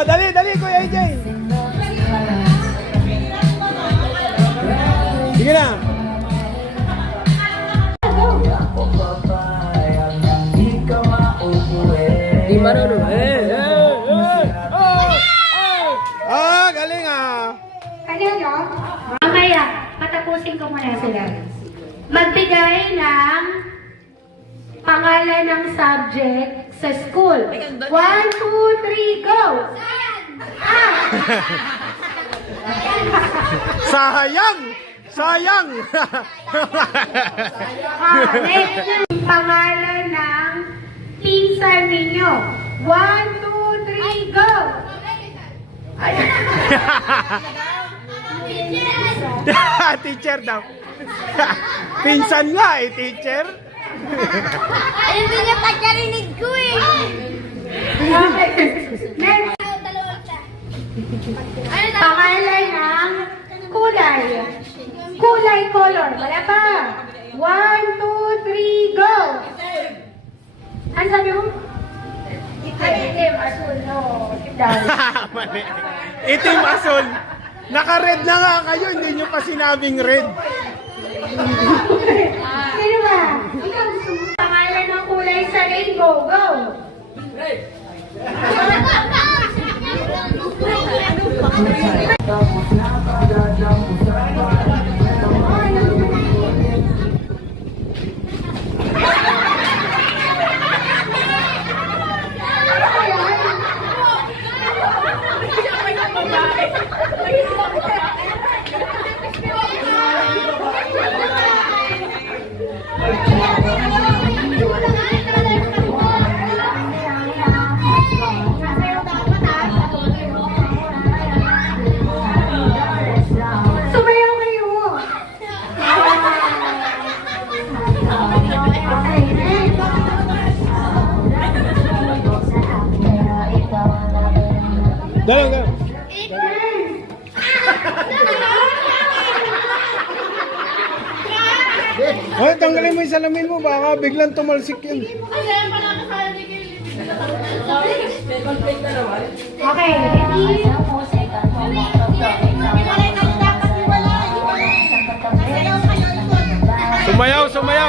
Oh, dali, dali, Kuya AJ. Sige na. Di marunong. Ah, galing ah. Ano yun? Mamaya, patapusin ko muna sila. Magbigay ng pangalan ng subject sa school. 1, 2, 3, go! Sayang! Sayang! Next yung pangalan ng pinsan ninyo. 1, 2, 3, go! Teacher daw. Pinsan nga eh, teacher. Hindi niya pagkarinig ko eh. Next, pangalan ng kulay. Kulay color. Wala pa. 1, 2, 3, go! Ano sabi mo? Itim, asul, no. Mali. Itim asul. Naka-red na nga kayo, hindi nyo pa sinabing red. Sino ba? Ikaw gusto mo. Pangalan ng kulay sa rainbow. Go! Sumayaw kayo! Okay, next. Dalaw, dalaw. Hoy, tanggalin mo yung salamin mo, baka biglang tumalsik yun. Okay, ready? Sumayaw, sumayaw.